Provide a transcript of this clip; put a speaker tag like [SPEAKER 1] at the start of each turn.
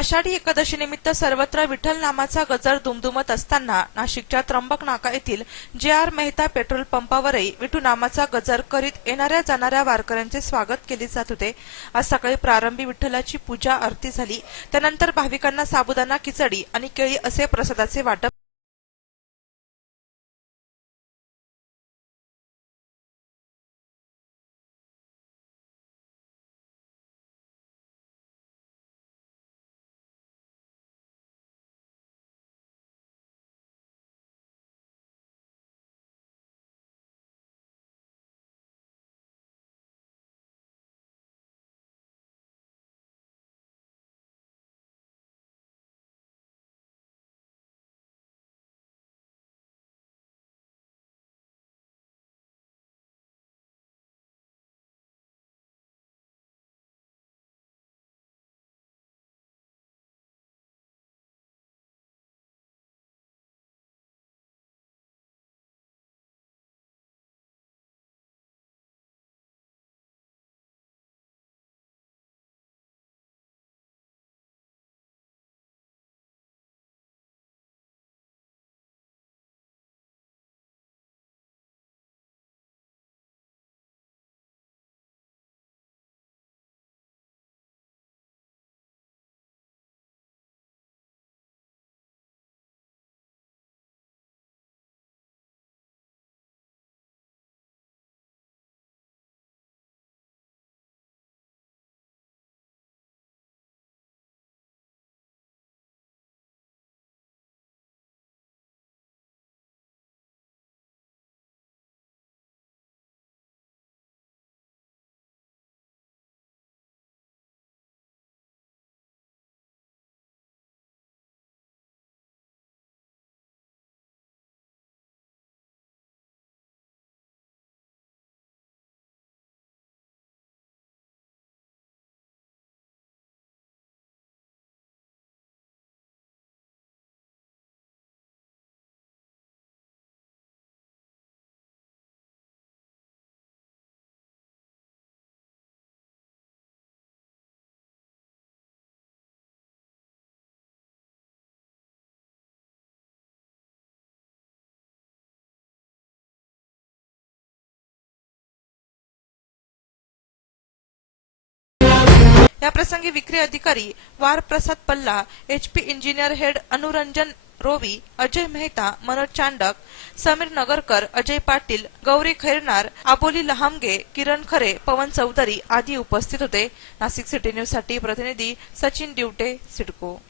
[SPEAKER 1] आषाढी एकादशीनिमित्त सर्वत्र विठ्ठल नामाचा गजर दुमदुमत असताना नाशिकच्या त्र्यंबक नाका येथील जे आर मेहता पेट्रोल पंपावरही विठू नामाचा गजर करीत येणाऱ्या जाणाऱ्या वारकऱ्यांचे स्वागत केले जात होते. आज सकाळी प्रारंभी विठ्ठलाची पूजा आरती झाली. त्यानंतर भाविकांना साबुदाणा खिचडी आणि केळी असे प्रसादाचे वाटप या प्रसंगी विक्री अधिकारी वार Prasad Palla HP engineer head Anuranjan Rovi Ajay Mehta Manoj Chandak Sameer Nagarkar Ajay Patil Gauri Khairnar Aboli Lahamge Kiran Khare Pavan Chaudhari आदी उपस्थित होते. नाशिक सिटी न्यूजसाठी प्रतिनिधी सचिन दिवटे सिडको.